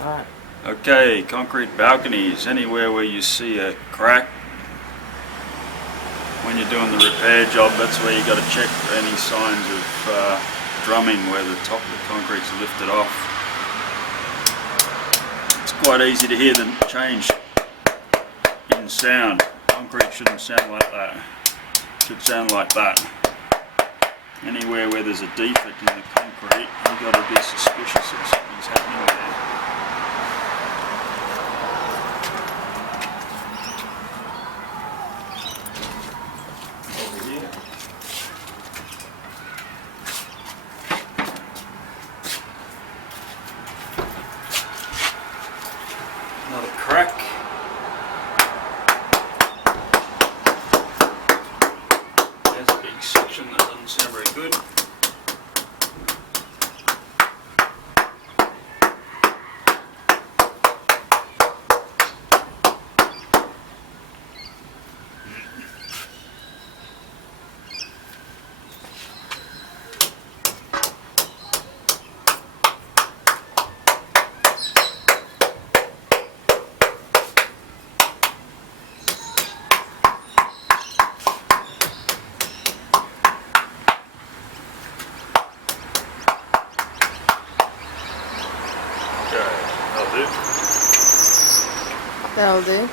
Alright. Okay, concrete balconies, anywhere where you see a crack when you're doing the repair job, that's where you got to check for any signs of drumming where the top of the concrete's lifted off. It's quite easy to hear the change in sound. Concrete shouldn't sound like that. It should sound like that. Anywhere where there's a defect in the concrete, you've got to be suspicious that something's happening there. Over here. Another crack. There's a big section that doesn't sound very good. Okay, that'll do. That'll do.